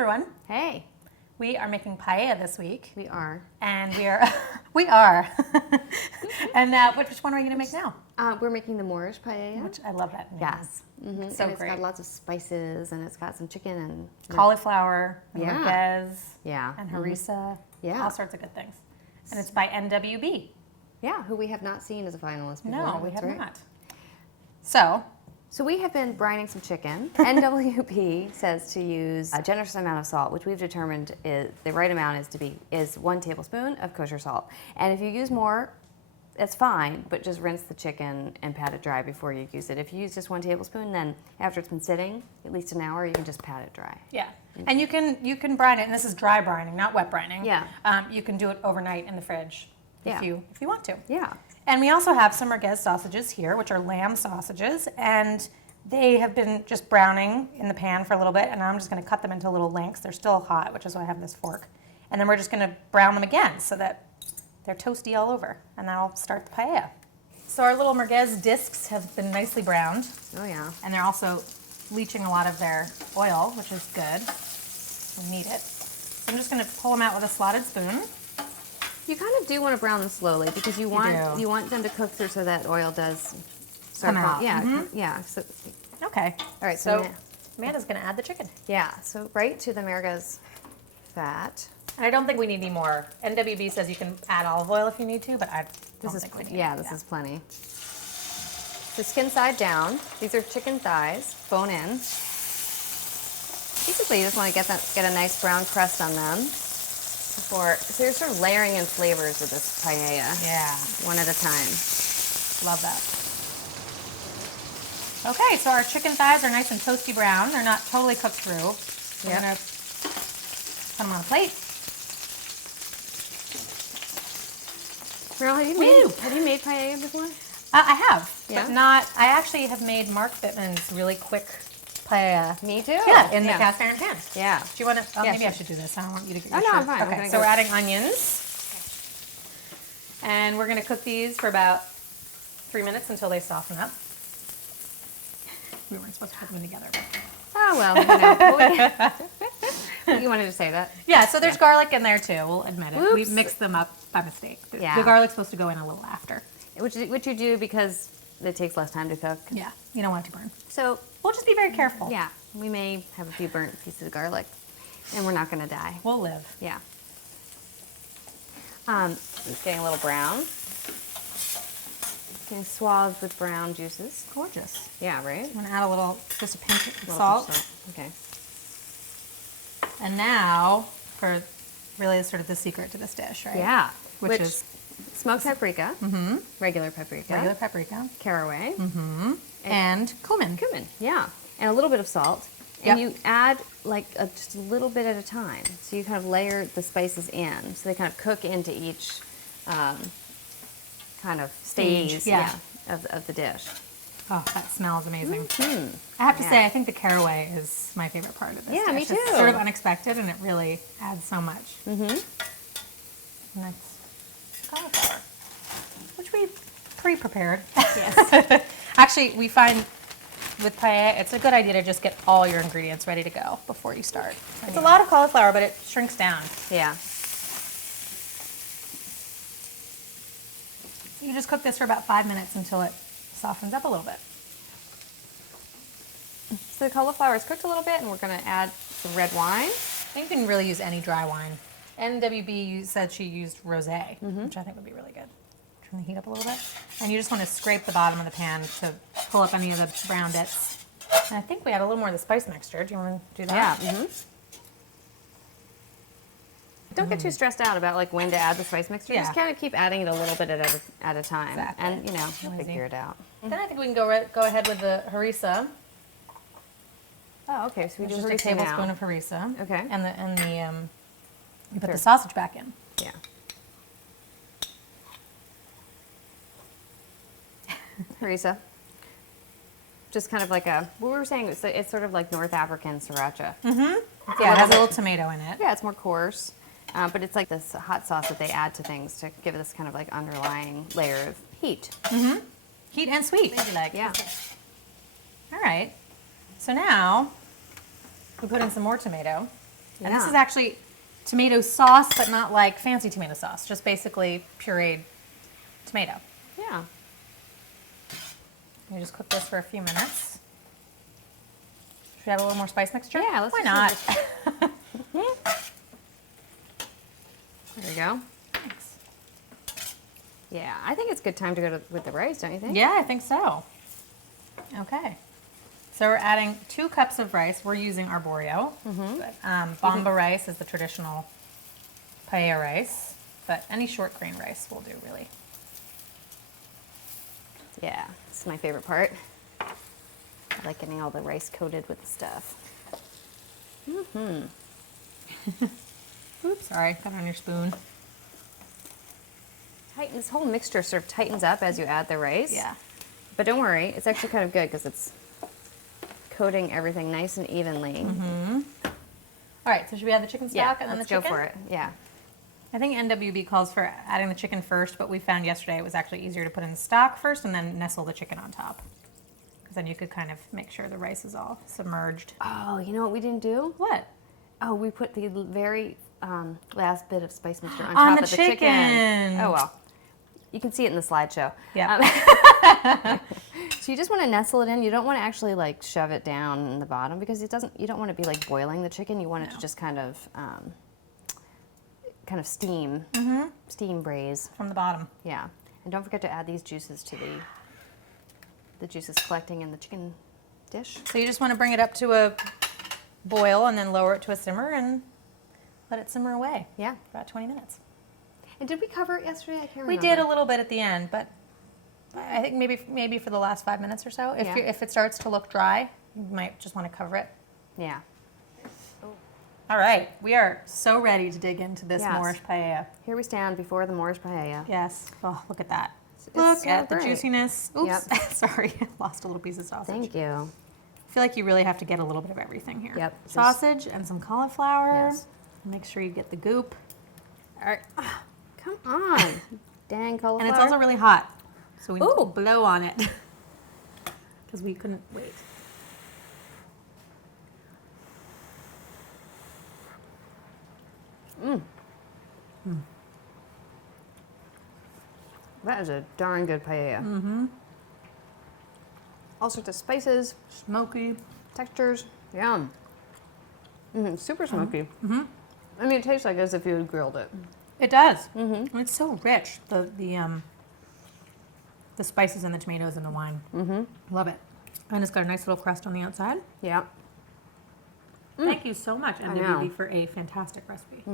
everyone. Hey. We are making paella this week. We are. And we are, we are. And which one are we going to make now? We're making the Moorish Paella. Which I love that name. Yes. Mm-hmm. So and great. It's got lots of spices and it's got some chicken and cauliflower, and yeah. merguez, and harissa. Yeah. All sorts of good things. And it's by NWB. Yeah, who we have not seen as a finalist before. No, we That's have right. not. So we have been brining some chicken. NWP says to use a generous amount of salt, which we've determined is the right amount is 1 tablespoon of kosher salt. And if you use more, it's fine, but just rinse the chicken and pat it dry before you use it. If you use just 1 tablespoon, then after it's been sitting at least an hour, you can just pat it dry. yeah, and you can brine it, and this is dry brining, not wet brining. Yeah. You can do it overnight in the fridge if you want to. Yeah. And we also have some merguez sausages here, which are lamb sausages, and they have been just browning in the pan for a little bit, and I'm just going to cut them into little lengths. They're still hot, which is why I have this fork. And then we're just going to brown them again so that they're toasty all over, and that'll start the paella. So our little merguez discs have been nicely browned. Oh, yeah. And they're also leaching a lot of their oil, which is good. We need it. So I'm just going to pull them out with a slotted spoon. You kind of do want to brown them slowly because you want them to cook through so that oil does start come out. Yeah, yeah. So, Okay. all right. So Amanda's going to add the chicken. yeah. So right to the merguez fat. And I don't think we need any more. NWB says you can add olive oil if you need to, but I don't think we need this is plenty. So skin side down. These are chicken thighs, bone in. Basically, you just want to get a nice brown crust on them. So you're sort of layering in flavors of this paella. Yeah. One at a time. Love that. Okay, so our chicken thighs are nice and toasty brown. They're not totally cooked through. We're going to put them on a plate. Merrill, have you made paella before? I have, Yeah? but not. I actually have made Mark Bittman's really quick paella. Me too. Yeah, in the cast iron pan. Yeah. Do you want to? Oh, Yeah, maybe sure. I should do this. I don't want you to get Oh, your no, shirt. I'm fine. I'm Okay, gonna so go. we're adding onions. And we're going to cook these for about 3 minutes until they soften up. We weren't supposed to put them together. But. Oh, well, you wanted to say that? Yeah, so there's garlic in there too, we'll admit it. Oops. We mixed them up by mistake. Yeah. The garlic's supposed to go in a little after. Which you do because it takes less time to cook. Yeah, you don't want it to burn. So, We'll just be very careful. yeah, we may have a few burnt pieces of garlic, and we're not going to die. We'll live. Yeah. It's getting a little brown. Getting swathed with brown juices. Gorgeous. Yeah, right? I'm going to add just a pinch of Little salt. pinch of salt. Okay. And now, for really sort of the secret to this dish, right? Yeah. Which is smoked paprika, regular paprika, regular paprika. caraway, And cumin. cumin, yeah, and a little bit of salt. And you add just a little bit at a time. So you kind of layer the spices in, so they kind of cook into each kind of stage of the dish. Oh, that smells amazing. Mm-hmm. I have to say, I think the caraway is my favorite part of this Yeah, dish. me too. It's sort of unexpected, and it really adds so much. Mm-hmm. And that's cauliflower, which we pre-prepared. Yes. Actually, we find with paella, it's a good idea to just get all your ingredients ready to go before you start. It's a lot of cauliflower, but it shrinks down. Yeah. You just cook this for about 5 minutes until it softens up a little bit. So the cauliflower is cooked a little bit, and we're going to add some red wine. You can really use any dry wine. NWB said she used rosé, which I think would be really good. Turn the heat up a little bit. And you just want to scrape the bottom of the pan to pull up any of the brown bits. And I think we had a little more of the spice mixture. Do you want to do that? Yeah. Don't get too stressed out about when to add the spice mixture. Yeah. Just kind of keep adding it a little bit at a time, Exactly. and you'll figure it out. Then I think we can go ahead with the harissa. Oh, okay. So we do Just a harissa tablespoon now. of harissa. Okay. And you put the sausage back in. Yeah. Harissa. Just kind of like what we were saying, it's sort of like North African sriracha. Yeah, it has a little tomato in it. Yeah, it's more coarse, but it's like this hot sauce that they add to things to give it this kind of underlying layer of heat. Heat and sweet. Yeah. All right. So now we put in some more tomato. And this Yeah. is actually tomato sauce, but not like fancy tomato sauce, just basically pureed tomato. Yeah. You just cook this for a few minutes. Should we have a little more spice mixture? Yeah, let's Why just not? There we go. Thanks. Yeah, I think it's a good time to go with the rice, don't you think? Yeah, I think so. Okay. So we're adding 2 cups of rice. We're using arborio. But, bomba rice is the traditional paella rice, but any short grain rice will do, really. Yeah, this is my favorite part. I like getting all the rice coated with the stuff. Oops, sorry, got it on your spoon. This whole mixture sort of tightens up as you add the rice. Yeah. But don't worry, it's actually kind of good because it's coating everything nice and evenly. All right, so should we add the chicken Yeah, stock and then the let's chicken? go for it. Yeah. I think NWB calls for adding the chicken first, but we found yesterday it was actually easier to put in the stock first and then nestle the chicken on top. Because then you could kind of make sure the rice is all submerged. Oh, you know what we didn't do? What? Oh, we put the very last bit of spice mixture on On top the of the chicken. Oh, well. You can see it in the slideshow. Yeah. So you just want to nestle it in. You don't want to actually like shove it down in the bottom because it doesn't. You don't want to be like boiling the chicken. You want it to just kind of steam, steam braise. From the bottom. Yeah, and don't forget to add these juices to the juices collecting in the chicken dish. So you just want to bring it up to a boil and then lower it to a simmer and let it simmer away. Yeah. For about 20 minutes. And did we cover it yesterday? I can't We remember. did a little bit at the end, but I think maybe for the last 5 minutes or so. Yeah. If it starts to look dry, you might just want to cover it. Yeah. All right, we are so ready to dig into this Yes. Moorish paella. Here we stand before the Moorish Paella. Yes. Oh, look at that. It's Look so at the great. juiciness. Oops. Yep. Sorry, lost a little piece of sausage. Thank you. I feel like you really have to get a little bit of everything here. Yep. Sausage and some cauliflower. Yes. Make sure you get the goop. All right. Come on. Dang cauliflower. And it's also really hot, so we need to Ooh. blow on it because we couldn't wait. That is a darn good paella. Mm-hmm. All sorts of spices, Smoky. textures. Yum. Super smoky. I mean, it tastes like as if you had grilled it. It does. It's so rich. The spices and the tomatoes and the wine. Love it. And it's got a nice little crust on the outside. Yeah. Thank you so much, know. NWB, for a fantastic recipe.